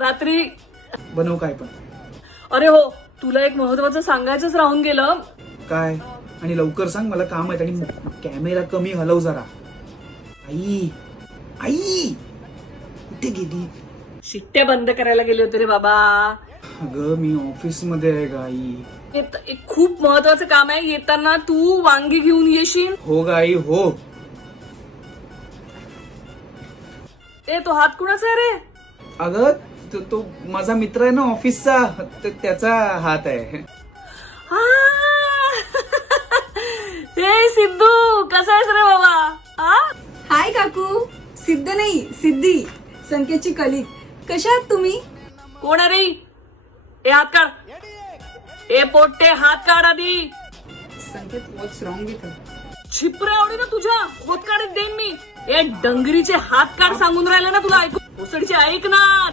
रात्री बनव काय पण. अरे हो, तुला एक महत्वाचं सांगायचंच राहून गेलं. काय? आणि लवकर सांग, मला काम आहे. आणि कॅमेरा कमी हलव जरा. आई आई कुठे गेली? शिट्ट्या बंद करायला गेले होते रे बाबा. अगं मी ऑफिस मध्ये आहे ग आई. एक खूप महत्वाचं काम आहे. येताना तू वांगी घेऊन येशील. हो ग आई हो. ए, तो हात कुणाचा आहे रे? अगं तो माझा मित्र आहे ना ऑफिसचा, त्याचा हात आहे. हा. ए सिद्धू, कसा आहेस रे बाबा? हा? हाय काकू. सिद्ध नाही, सिद्धी, संकेतची कलिक. कशा आहात तुम्ही? कोण आहे रे? ए, हात काढ. ए पोट्टे, हात काढ आधी. संकेत, व्हॉट्स रॉंग विथ हर? छिपऱ्या आवडी ना तुझ्या, होत काढत देईन मी. ए डंगरीचे हात काढ सांगून राहिले ना तुला. ऐकू ओसडीचे ऐक ना.